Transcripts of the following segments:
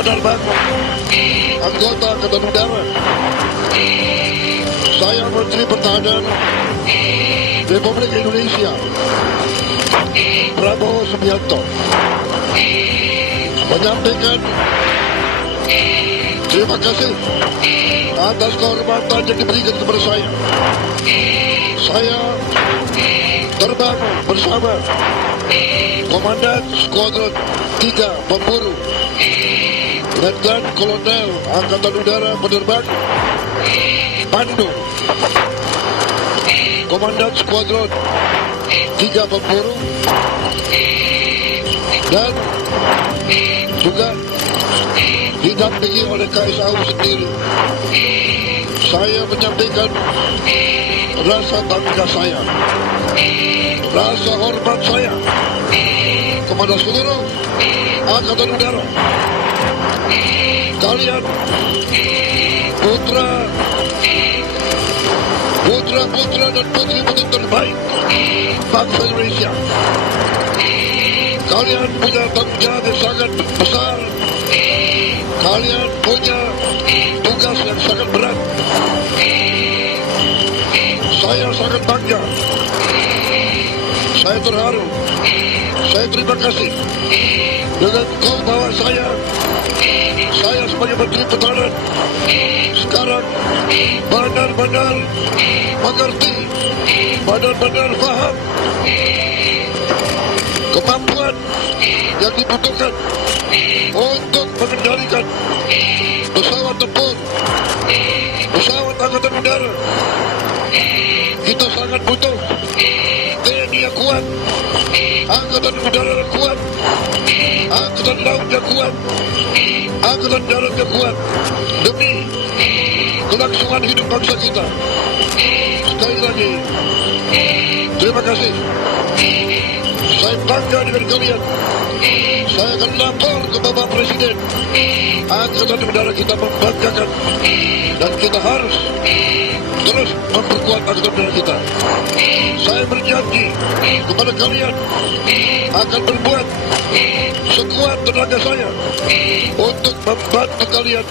penerbangan anggota Angkatan Udara. Saya Menteri Pertahanan Republik Indonesia Prabowo Subianto menyampaikan terima kasih atas kehormatan yang diberikan kepada saya. Saya terbang bersama Komandan Skuadron 3 Pemburu Letnan Kolonel Angkatan Udara Penerbang Bandung, Komandan Skuadron 3 Pemburu, dan juga didampingi oleh KSAU sendiri. Saya menyampaikan rasa bangga saya, rasa hormat saya kepada seluruh Angkatan Udara. Kalian putra dan putri-putri terbaik bangsa Indonesia. Kalian punya tanggung jawab yang sangat besar. Kalian punya tugas yang sangat berat. Saya sangat bangga. Saya terharu. Saya terima kasih dengan bahwa saya sebagai Menteri Pertahanan sekarang benar-benar mengerti, benar-benar paham kemampuan yang dibutuhkan untuk mengendalikan pesawat tempur, pesawat Angkatan Udara. Kita sangat butuh TNI yang kuat, Angkatan Udara yang kuat, Angkatan Laut yang kuat, Angkatan Darat yang kuat, demi kelangsungan hidup bangsa kita. Sekali lagi, terima kasih. Saya bangga dengan kalian. Saya akan lapor ke Bapak Presiden. Angkatan Udara kita membanggakan, dan kita harus terus memperkuat Angkatan Udara kita. Saya berjanji kepada kalian akan berbuat sekuat tenaga saya untuk membantu kalian,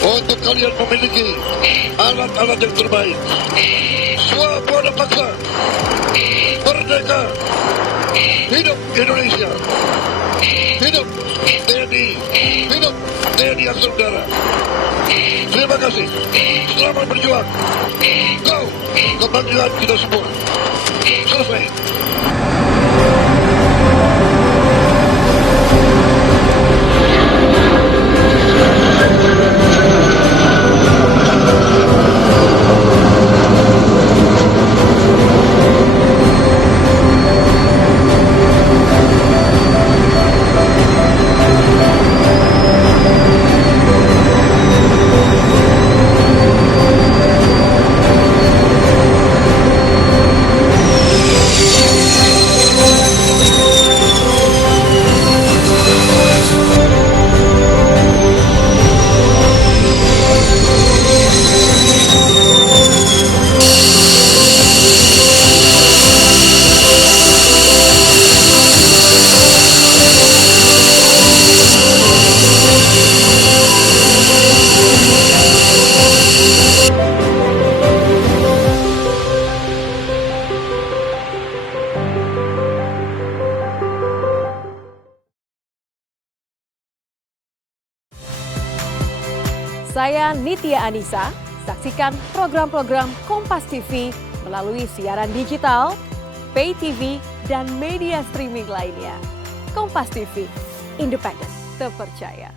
untuk kalian memiliki alat-alat yang terbaik. Swabwana paksa, merdeka, hidup Indonesia, hidup TNI, hidup TNI Angkatan Udara. Terima kasih, selamat berjuang. Go, kebanggaan kita semua. Selesai. Saya Nitya Anissa, saksikan program-program Kompas TV melalui siaran digital, pay TV, dan media streaming lainnya. Kompas TV, independen, terpercaya.